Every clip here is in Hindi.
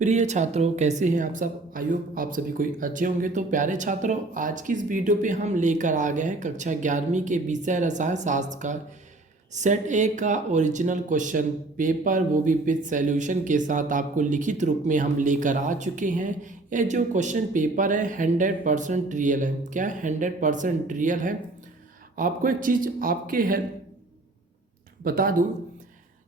प्रिय छात्रों, कैसे हैं आप सब। आई होप आप सभी कोई अच्छे होंगे। तो प्यारे छात्रों, आज की इस वीडियो पे हम लेकर आ गए हैं कक्षा 11वीं के विषय रसायन शास्त्र का सेट ए का ओरिजिनल क्वेश्चन पेपर, वो भी विद सॉल्यूशन के साथ आपको लिखित रूप में हम लेकर आ चुके हैं। ये जो क्वेश्चन पेपर है 100% रियल है। क्या 100% रियल है। आपको एक चीज़ आपके है बता दूं,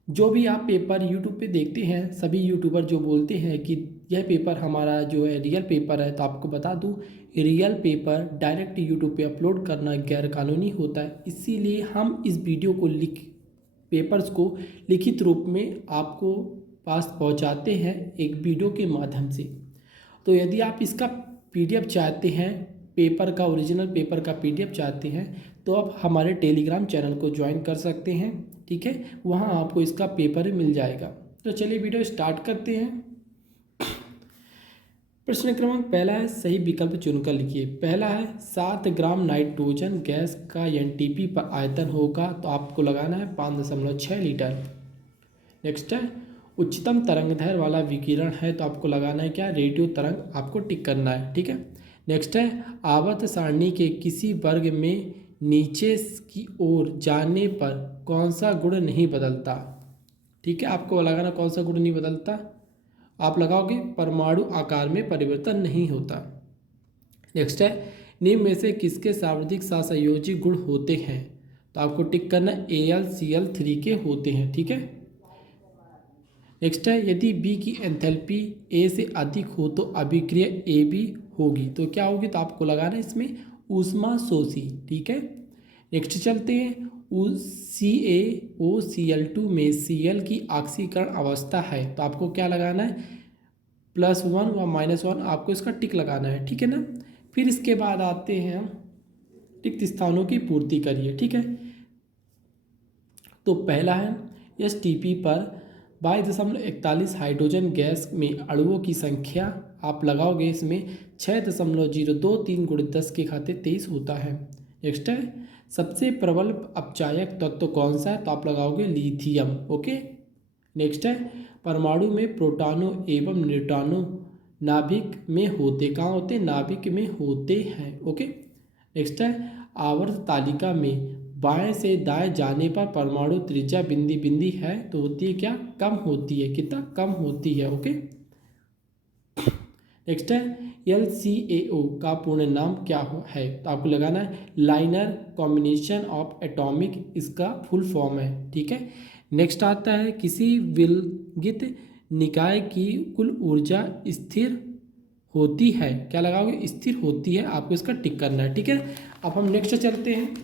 जो भी आप पेपर यूट्यूब पे देखते हैं, सभी यूट्यूबर जो बोलते हैं कि यह पेपर हमारा जो है रियल पेपर है, तो आपको बता दूं रियल पेपर डायरेक्ट यूट्यूब पे अपलोड करना गैर कानूनी होता है। इसीलिए हम इस वीडियो को पेपर्स को लिखित रूप में आपको पास पहुंचाते हैं एक वीडियो के माध्यम से। तो यदि आप इसका पीडीएफ चाहते हैं, पेपर का ओरिजिनल पेपर का पीडीएफ चाहते हैं, तो आप हमारे टेलीग्राम चैनल को ज्वाइन कर सकते हैं। ठीक है, वहाँ आपको इसका पेपर मिल जाएगा। तो चलिए वीडियो स्टार्ट करते हैं। प्रश्न क्रमांक पहला है, सही विकल्प चुनकर लिखिए। पहला है 7 ग्राम नाइट्रोजन गैस का एनटीपी पर आयतन होगा, तो आपको लगाना है 5.6 लीटर। नेक्स्ट है उच्चतम तरंगदैर्घ्य वाला विकिरण है, तो आपको लगाना है क्या, रेडियो तरंग आपको टिक करना है। ठीक है। नेक्स्ट है आवर्त सारणी के किसी वर्ग में नीचे की ओर जाने पर कौन सा गुण नहीं बदलता। ठीक है, आपको लगाना कौन सा गुण नहीं बदलता। आप लगाओगे परमाणु आकार में परिवर्तन नहीं होता। नेक्स्ट है निम्न में से किसके सावर्धिक सहसंयोजी गुण होते हैं, तो आपको टिक करना AlCl3 के होते हैं। ठीक है। नेक्स्ट है यदि बी की एंथैल्पी ए से अधिक हो तो अभिक्रिया ए बी होगी, तो क्या होगी, तो आपको लगाना है इसमें ऊष्मा शोषी। ठीक है। नेक्स्ट चलते हैं CaOCl2 में Cl की ऑक्सीकरण अवस्था है, तो आपको क्या लगाना है, +1 व -1 आपको इसका टिक लगाना है। ठीक है ना। फिर इसके बाद आते हैं हम रिक्त स्थानों की पूर्ति करिए। ठीक है। तो पहला है STP पर 22.41 हाइड्रोजन गैस में अणुओं की संख्या आप लगाओगे, इसमें 6.023 × 10 के घाते 23 होता है। नेक्स्ट है सबसे प्रबल अपचायक तत्व कौन सा है, तो आप लगाओगे लिथियम। ओके। नेक्स्ट है परमाणु में प्रोटॉनों एवं न्यूट्रॉनों नाभिक में होते कहाँ होते हैं, नाभिक में होते हैं। ओके। नेक्स्ट है आवर्त तालिका में बाएं से दाएं जाने पर परमाणु त्रिज्या बिंदी बिंदी है, तो होती है क्या, कम होती है। कितना कम होती है। ओके। नेक्स्ट है LCAO का पूर्ण नाम क्या है, तो आपको लगाना है लाइनर कॉम्बिनेशन ऑफ एटॉमिक, इसका फुल फॉर्म है। ठीक है। नेक्स्ट आता है किसी विलगित निकाय की कुल ऊर्जा स्थिर होती है, क्या लगाओगे, स्थिर होती है, आपको इसका टिक करना है। ठीक है। अब हम नेक्स्ट चलते हैं,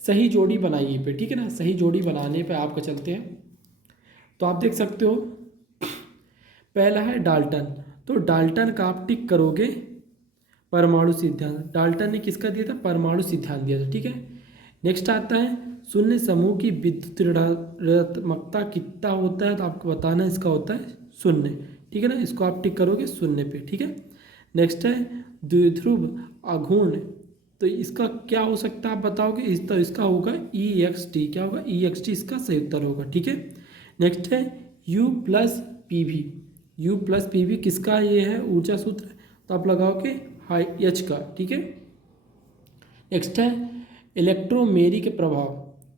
सही जोड़ी बनाइए पे। ठीक है ना, सही जोड़ी बनाने पे आपका चलते हैं। तो आप देख सकते हो पहला है डाल्टन, तो डाल्टन का आप टिक करोगे परमाणु सिद्धांत। डाल्टन ने किसका दिया था, परमाणु सिद्धांत दिया था। ठीक है। नेक्स्ट आता है शून्य समूह की विद्युत ऋणात्मकता कितना होता है, तो आपको बताना इसका होता है 0। ठीक है ना, इसको आप टिक करोगे 0 पे। ठीक है। नेक्स्ट है द्विध्रुव अघूर्ण, तो इसका क्या हो सकता है आप बताओगे, तो इसका होगा EXT। क्या होगा, EXT इसका सही उत्तर होगा। ठीक है। नेक्स्ट है U+PV। U+PV किसका ये है ऊर्जा सूत्र, तो आप लगाओगे हाई H का। ठीक है। नेक्स्ट है इलेक्ट्रोमेरिक प्रभाव,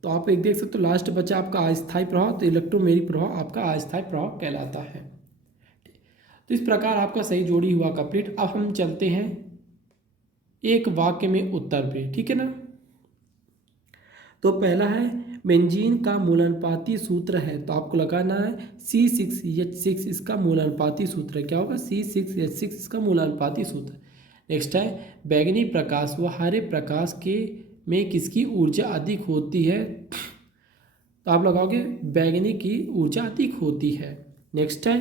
तो आप एक देख सकते हो लास्ट बचा आपका अस्थायी प्रभाव, तो इलेक्ट्रोमेरिक प्रभाव आपका अस्थायी प्रभाव कहलाता है। तो इस प्रकार आपका सही जोड़ी हुआ कंप्लीट। अब हम चलते हैं एक वाक्य में उत्तर पे। ठीक है ना। तो पहला है बेंजीन का मूलानुपाती सूत्र है, तो आपको लगाना है C6H6, इसका मूलानुपाती सूत्र है। क्या होगा, C6H6 इसका मूलानुपाती सूत्र। नेक्स्ट है बैंगनी प्रकाश व हरे प्रकाश के में किसकी ऊर्जा अधिक होती है, तो आप लगाओगे बैंगनी की ऊर्जा अधिक होती है। नेक्स्ट है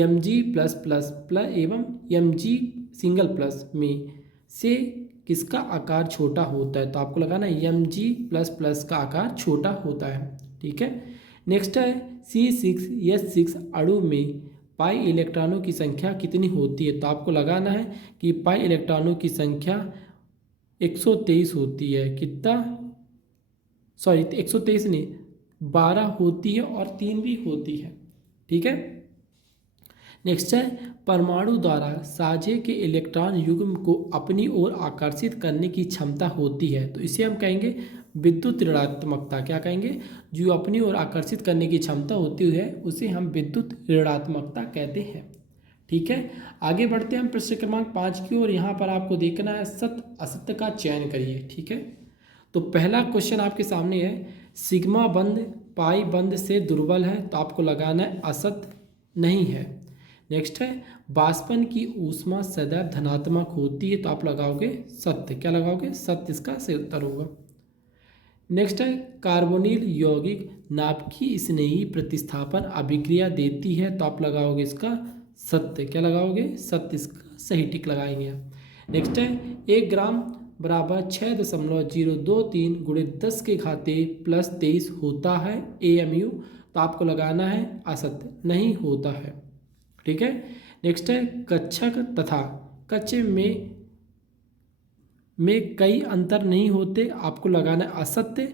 Mg++ एवं Mg∭+ में से किसका आकार छोटा होता है, तो आपको लगाना है Mg++ का आकार छोटा होता है। ठीक है। नेक्स्ट है C6H6 अणु में पाई इलेक्ट्रॉनों की संख्या कितनी होती है, तो आपको लगाना है कि पाई इलेक्ट्रॉनों की संख्या 123 होती है। कितना, सॉरी 123 नहीं, 12 होती है और 3 भी होती है। ठीक है। नेक्स्ट है परमाणु द्वारा साझे के इलेक्ट्रॉन युग्म को अपनी ओर आकर्षित करने की क्षमता होती है, तो इसे हम कहेंगे विद्युत ऋणात्मकता। क्या कहेंगे? जो अपनी ओर आकर्षित करने की क्षमता होती है उसे हम विद्युत ऋणात्मकता कहते हैं। ठीक है, आगे बढ़ते हैं हम प्रश्न क्रमांक 5 की ओर। यहाँ पर आपको देखना है सत्य असत्य का चयन करिए। ठीक है, तो पहला क्वेश्चन आपके सामने है सिग्मा बंध पाई बंध से दुर्बल है, तो आपको लगाना है असत्य, नहीं है। नेक्स्ट है वाष्पन की ऊष्मा सदैव धनात्मक होती है, तो आप लगाओगे सत्य। क्या लगाओगे? सत्य इसका सही उत्तर होगा। नेक्स्ट है कार्बोनिल यौगिक नाभिकीय स्नेही प्रतिस्थापन अभिक्रिया देती है, तो आप लगाओगे इसका सत्य। क्या लगाओगे? सत्य इसका सही टिक लगाएंगे। नेक्स्ट है 1 ग्राम बराबर 6.023 गुणित 10 के घाते प्लस 23 होता है AMU, तो आपको लगाना है असत्य, नहीं होता है। ठीक है, नेक्स्ट है कक्षक तथा कच्चे में कई अंतर नहीं होते, आपको लगाना है असत्य,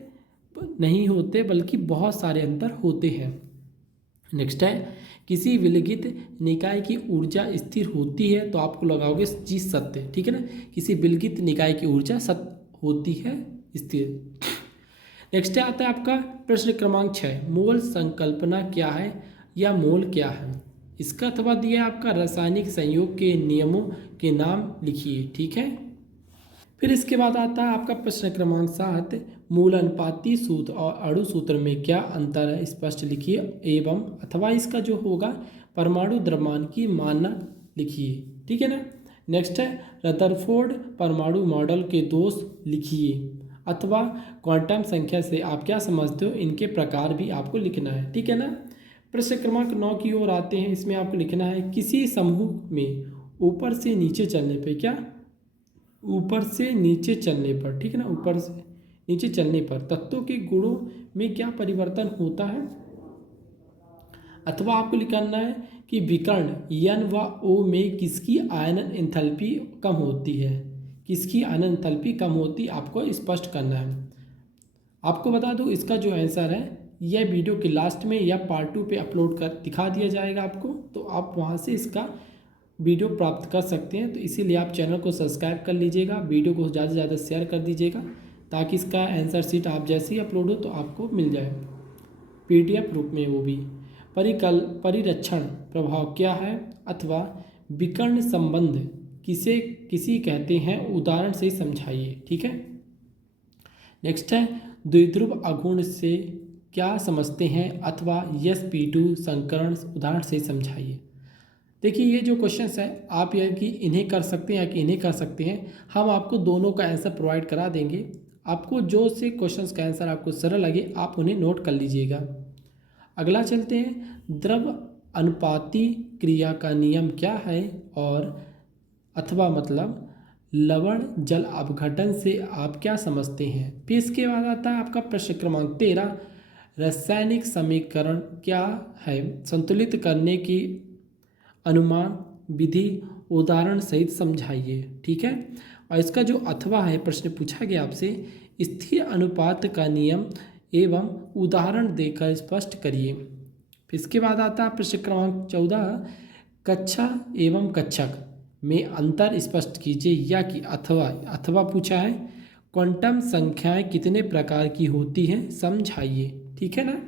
नहीं होते बल्कि बहुत सारे अंतर होते हैं। नेक्स्ट है किसी विलगित निकाय की ऊर्जा स्थिर होती है, तो आपको लगाओगे जी सत्य। ठीक है ना, किसी विलगित निकाय की ऊर्जा सत्य होती है स्थिर। नेक्स्ट आता है आपका प्रश्न क्रमांक 6, मोल संकल्पना क्या है या मोल क्या है? इसका अथवा दिया है आपका रासायनिक संयोग के नियमों के नाम लिखिए। ठीक है, फिर इसके बाद आता है आपका प्रश्न क्रमांक 7, मूल अनुपाती सूत्र और अणु सूत्र में क्या अंतर है स्पष्ट लिखिए एवं अथवा इसका जो होगा परमाणु द्रव्यमान की मानक लिखिए। ठीक है ना। नेक्स्ट है रदरफोर्ड परमाणु मॉडल के दोष लिखिए अथवा क्वांटम संख्या से आप क्या समझते हो, इनके प्रकार भी आपको लिखना है। ठीक है ना। प्रश्न क्रमांक 9 की ओर आते हैं। इसमें आपको लिखना है किसी समूह में ऊपर से नीचे चलने पे, क्या ऊपर से नीचे चलने पर, ठीक है ना, ऊपर से नीचे चलने पर तत्वों के गुणों में क्या परिवर्तन होता है, अथवा आपको लिखना है कि विकर्ण N व O में किसकी आयनन एंथैल्पी कम होती है, किसकी आयनन एंथैल्पी कम होती, आपको स्पष्ट करना है। आपको बता दूं इसका जो आंसर है यह वीडियो के लास्ट में या पार्ट 2 पे अपलोड कर दिखा दिया जाएगा आपको, तो आप वहां से इसका वीडियो प्राप्त कर सकते हैं। तो इसीलिए आप चैनल को सब्सक्राइब कर लीजिएगा, वीडियो को ज़्यादा से ज़्यादा शेयर कर दीजिएगा ताकि इसका आंसर शीट आप जैसे ही अपलोड हो तो आपको मिल जाए PDF रूप में, वो भी। परिरक्षण प्रभाव क्या है अथवा विकर्ण संबंध किसी कहते हैं, उदाहरण से समझाइए। ठीक है। नेक्स्ट है द्विध्रुव आघूर्ण से क्या समझते हैं अथवा sp2 संकरण उदाहरण से समझाइए। देखिए ये जो क्वेश्चंस है आप यह कि इन्हें कर सकते हैं या कि इन्हें कर सकते हैं, हम आपको दोनों का आंसर प्रोवाइड करा देंगे। आपको जो से क्वेश्चंस का आंसर आपको सरल लगे आप उन्हें नोट कर लीजिएगा। अगला चलते हैं, द्रव अनुपाती क्रिया का नियम क्या है और अथवा मतलब लवण जल अपघटन से आप क्या समझते हैं। फिर इसके बाद आता है आपका प्रश्न क्रमांक 13, रासायनिक समीकरण क्या है, संतुलित करने की अनुमान विधि उदाहरण सहित समझाइए। ठीक है। और इसका जो अथवा है प्रश्न पूछा गया आपसे, स्थिर अनुपात का नियम एवं उदाहरण देकर स्पष्ट करिए। फिर इसके बाद आता है प्रश्न क्रमांक 14, कक्षा एवं कक्षक में अंतर स्पष्ट कीजिए या कि अथवा पूछा है क्वांटम संख्याएं कितने प्रकार की होती हैं समझाइए। ठीक है ना।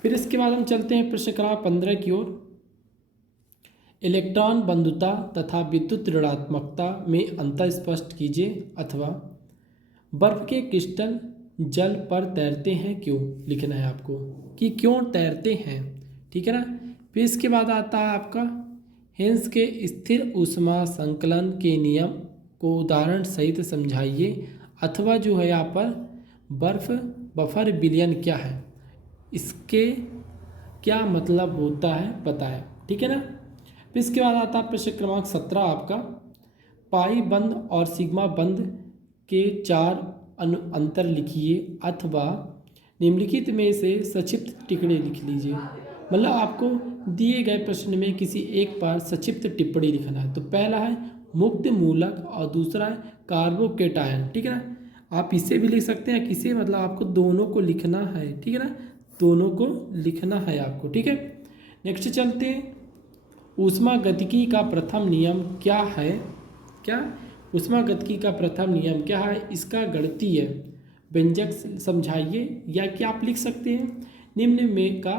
फिर इसके बाद हम चलते हैं प्रश्न क्रमांक 15 की ओर। इलेक्ट्रॉन बंधुता तथा विद्युत ऋणात्मकता में अंतर स्पष्ट कीजिए अथवा बर्फ के क्रिस्टल जल पर तैरते हैं क्यों, लिखना है आपको कि क्यों तैरते हैं। ठीक है ना। फिर इसके बाद आता है आपका हेंस के स्थिर ऊष्मा संकलन के नियम को उदाहरण सहित समझाइए अथवा जो है यहाँ पर बर्फ बफर विलयन क्या है, इसके क्या मतलब होता है बताएं। ठीक है ना। फिर इसके बाद आता है प्रश्न क्रमांक 17 आपका, पाई बंद और सिग्मा बंद के 4 अंतर लिखिए अथवा निम्नलिखित में से संक्षिप्त टिप्पणी लिख लीजिए। मतलब आपको दिए गए प्रश्न में किसी एक पर संक्षिप्त टिप्पणी लिखना है। तो पहला है मुक्त मूलक और दूसरा है कार्बोकेटायन। ठीक है ना। आप इसे भी लिख सकते हैं, किसे मतलब आपको दोनों को लिखना है। ठीक है ना, दोनों को लिखना है आपको। ठीक है। नेक्स्ट चलते हैं, ऊष्मागतिकी का प्रथम नियम क्या है? क्या ऊष्मागतिकी का प्रथम नियम क्या है? इसका गणितीय व्यंजक समझाइए, या क्या आप लिख सकते हैं निम्न में का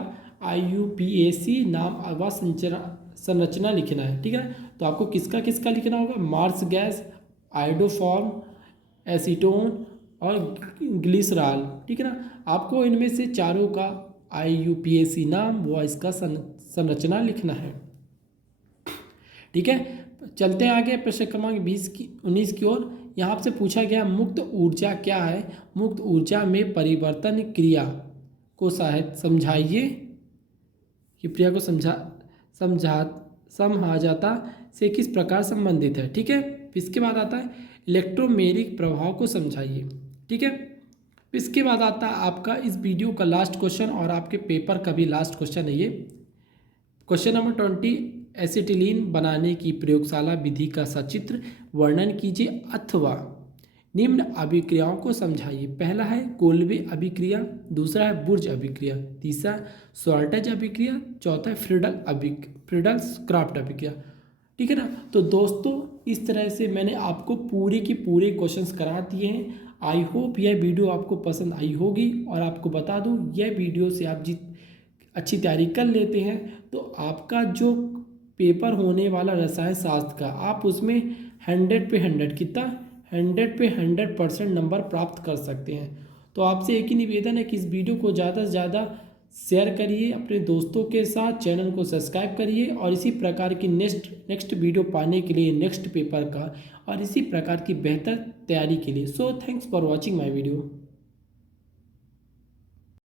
IUPAC नाम व संरचना लिखना है, ठीक है ना। तो आपको किसका किसका लिखना होगा? मार्स गैस, आयोडोफॉर्म, एसीटोन और ग्लिसरॉल, ठीक है ना। आपको इनमें से चारों का IUPAC नाम व इसका संरचना लिखना है, ठीक है। चलते हैं आगे प्रश्न क्रमांक 19 की ओर। यहाँ आपसे पूछा गया मुक्त ऊर्जा क्या है? मुक्त ऊर्जा में परिवर्तन क्रिया को समझाइए कि क्रिया को समझाता से किस प्रकार संबंधित है, ठीक है। इसके बाद आता है इलेक्ट्रोमैग्नेटिक प्रभाव को समझाइए, ठीक है। इसके बाद आता है आपका इस वीडियो का लास्ट क्वेश्चन और आपके पेपर का भी लास्ट क्वेश्चन है ये। क्वेश्चन नंबर 20, एसिटिलीन बनाने की प्रयोगशाला विधि का सचित्र वर्णन कीजिए अथवा निम्न अभिक्रियाओं को समझाइए। पहला है कोल्बे अभिक्रिया, दूसरा है बुर्ज अभिक्रिया, तीसरा शॉर्टेज अभिक्रिया, चौथा है फ्रीडल्स क्राफ्ट अभिक्रिया, ठीक है ना। तो दोस्तों इस तरह से मैंने आपको पूरे के पूरे क्वेश्चंस करा दिए हैं। आई होप यह वीडियो आपको पसंद आई होगी। और आपको बता दूं, यह वीडियो से आप अच्छी तैयारी कर लेते हैं तो आपका जो पेपर होने वाला रसायन शास्त्र का, आप उसमें 100 पे 100 कितना 100 पे 100% नंबर प्राप्त कर सकते हैं। तो आपसे एक ही निवेदन है कि इस वीडियो को ज़्यादा से ज़्यादा शेयर करिए अपने दोस्तों के साथ, चैनल को सब्सक्राइब करिए और इसी प्रकार की नेक्स्ट वीडियो पाने के लिए, नेक्स्ट पेपर का और इसी प्रकार की बेहतर तैयारी के लिए। So thanks for watching my video.